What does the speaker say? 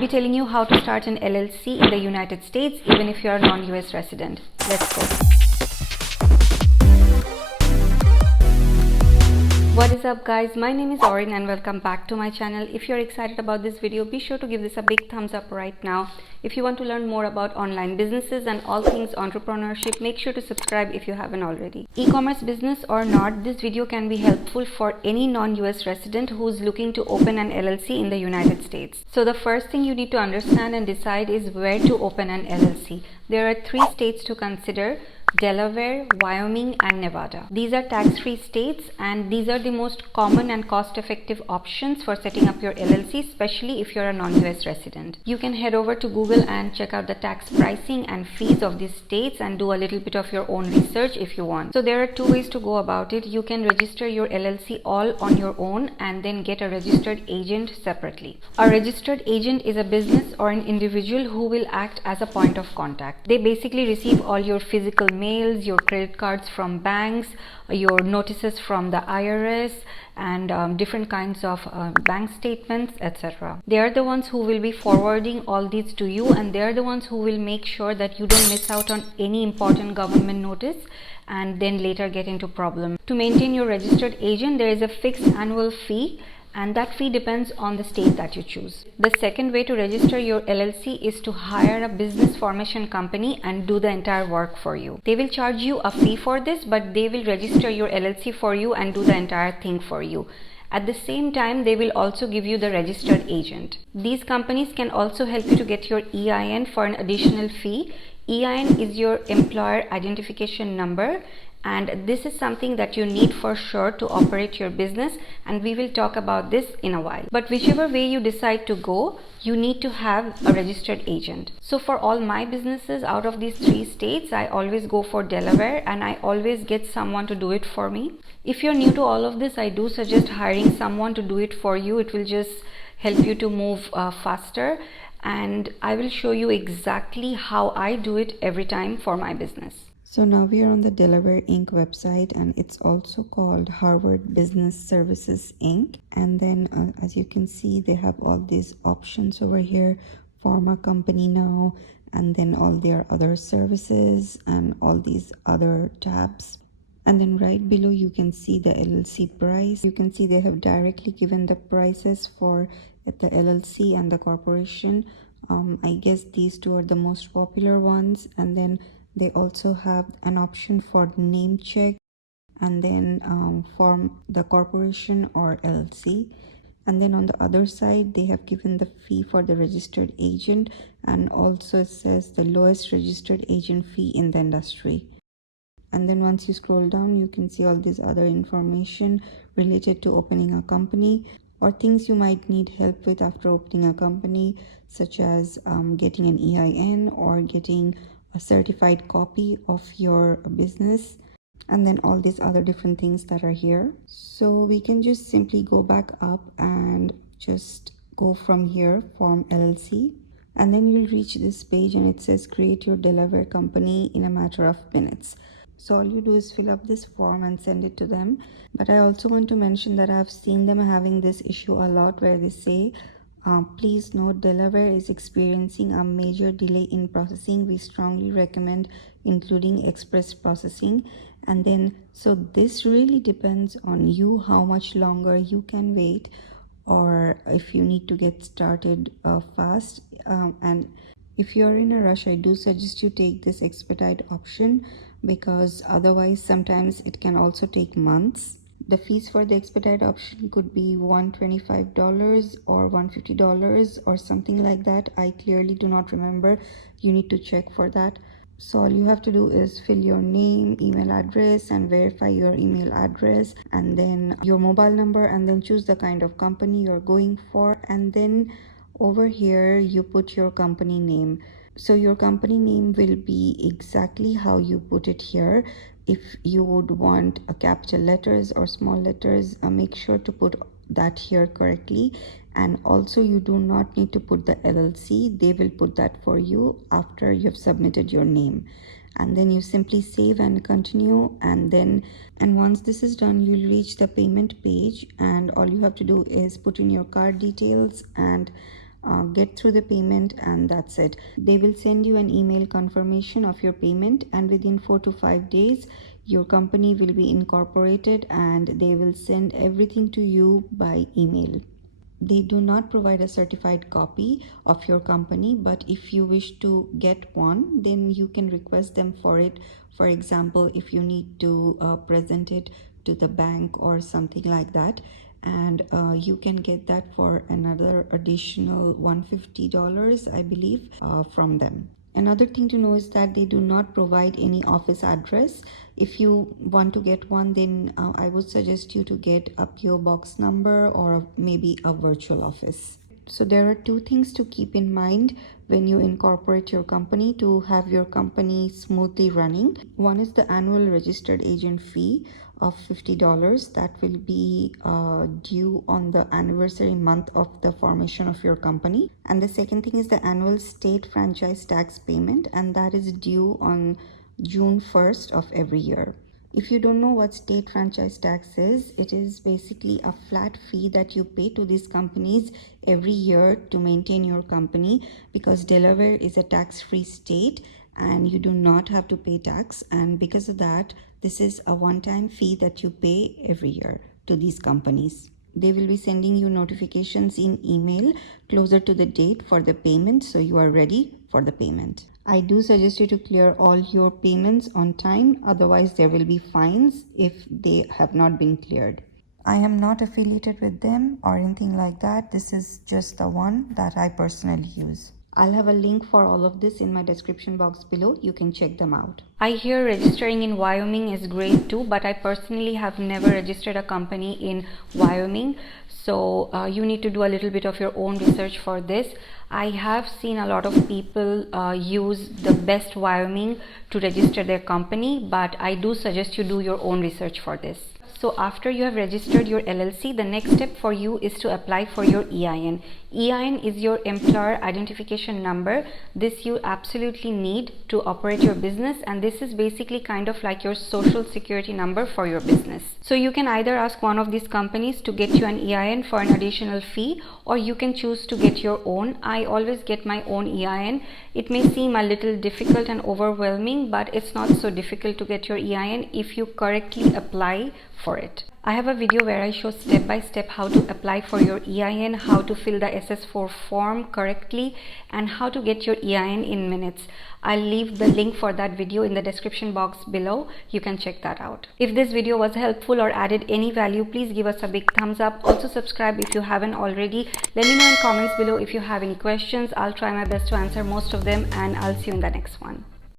I'll be telling you how to start an LLC in the United States even if you are a non-US resident. Let's go. What is up guys, my name is Orinn and welcome back to my channel. If you're excited about this video, be sure to give this a big thumbs up right now. If you want to learn more about online businesses and all things entrepreneurship, make sure to subscribe if you haven't already. E-commerce business or not, this video can be helpful for any non-US resident who's looking to open an LLC in the United States. So the first thing you need to understand and decide is where to open an LLC. There are 3 states to consider: Delaware, Wyoming and Nevada. These are tax-free states and these are the most common and cost-effective options for setting up your LLC, especially if you're a non-US resident. You can head over to Google and check out the tax pricing and fees of these states and do a little bit of your own research if you want. So there are 2 ways to go about it. You can register your LLC all on your own and then get a registered agent separately. A registered agent is a business or an individual who will act as a point of contact. They basically receive all your physical mails, your credit cards from banks, your notices from the IRS and different kinds of bank statements, etc. They are the ones who will be forwarding all these to you, and they are the ones who will make sure that you don't miss out on any important government notice and then later get into problem. To maintain your registered agent, there is a fixed annual fee, and that fee depends on the state that you choose. The second way to register your LLC is to hire a business formation company and do the entire work for you. They will charge you a fee for this, but they will register your LLC for you and do the entire thing for you. At the same time, they will also give you the registered agent. These companies can also help you to get your EIN for an additional fee. EIN is your employer identification number, and this is something that you need for sure to operate your business, and we will talk about this in a while. But whichever way you decide to go, you need to have a registered agent. So for all my businesses out of these 3 states, I always go for Delaware and I always get someone to do it for me. If you're new to all of this, I do suggest hiring someone to do it for you. It will just help you to move faster, and I will show you exactly how I do it every time for my business. So now we are on the Delaware Inc. website, and it's also called Harvard Business Services Inc. And then as you can see, they have all these options over here: pharma company now, and then all their other services and all these other tabs. And then right below you can see the LLC price. You can see they have directly given the prices for the LLC and the corporation. I guess these 2 are the most popular ones, and then they also have an option for name check, and then for the corporation or LLC. And then on the other side, they have given the fee for the registered agent, and also says the lowest registered agent fee in the industry. And then once you scroll down, you can see all this other information related to opening a company or things you might need help with after opening a company, such as getting an EIN or getting a certified copy of your business, and then all these other different things that are here. So we can just simply go back up and just go from here, form LLC, and then you'll reach this page and it says create your Delaware company in a matter of minutes. So all you do is fill up this form and send it to them. But I also want to mention that I've seen them having this issue a lot where they say, please note Delaware is experiencing a major delay in processing. We strongly recommend including express processing. And then, so this really depends on you, how much longer you can wait, or if you need to get started fast. And if you're in a rush, I do suggest you take this expedite option, because otherwise sometimes it can also take months. The fees for the expedite option could be $125 or $150 or something like that. I clearly do not remember. You need to check for that. So all you have to do is fill your name, email address, and verify your email address, and then your mobile number, and then choose the kind of company you're going for. And then over here you put your company name. So your company name will be exactly how you put it here. If you would want a capital letters or small letters, make sure to put that here correctly. And also you do not need to put the LLC. They will put that for you after you've submitted your name. And then you simply save and continue, and once this is done, you'll reach the payment page, and all you have to do is put in your card details and get through the payment, and that's it. They will send you an email confirmation of your payment, and within 4 to 5 days your company will be incorporated and they will send everything to you by email. They do not provide a certified copy of your company, but if you wish to get one, then you can request them for it. For example, if you need to present it to the bank or something like that, and you can get that for another additional $150, I believe, from them. Another thing to know is that they do not provide any office address. If you want to get one, then I would suggest you to get a PO box number or maybe a virtual office. So there are two things to keep in mind when you incorporate your company to have your company smoothly running. One is the annual registered agent fee of $50 that will be due on the anniversary month of the formation of your company. And the second thing is the annual state franchise tax payment, and that is due on June 1st of every year. If you don't know what state franchise tax is, it is basically a flat fee that you pay to these companies every year to maintain your company, because Delaware is a tax-free state and you do not have to pay tax, and because of that, this is a one-time fee that you pay every year to these companies. They will be sending you notifications in email closer to the date for the payment, so you are ready for the payment. I do suggest you to clear all your payments on time, otherwise there will be fines if they have not been cleared. I am not affiliated with them or anything like that. This is just the one that I personally use. I'll have a link for all of this in my description box below. You can check them out. I hear registering in Wyoming is great too, but I personally have never registered a company in Wyoming. So you need to do a little bit of your own research for this. I have seen a lot of people use the Best Wyoming to register their company, but I do suggest you do your own research for this. So after you have registered your LLC, the next step for you is to apply for your EIN. EIN is your employer identification number. This you absolutely need to operate your business, and this is basically kind of like your social security number for your business. So you can either ask one of these companies to get you an EIN for an additional fee, or you can choose to get your own. I always get my own EIN. It may seem a little difficult and overwhelming, but it's not so difficult to get your EIN if you correctly apply for it. I have a video where I show step by step how to apply for your EIN, how to fill the SS4 form correctly, and how to get your EIN in minutes. I'll leave the link for that video in the description box below. You can check that out. If this video was helpful or added any value, please give us a big thumbs up. Also subscribe if you haven't already. Let me know in comments below if you have any questions. I'll try my best to answer most of them, and I'll see you in the next one.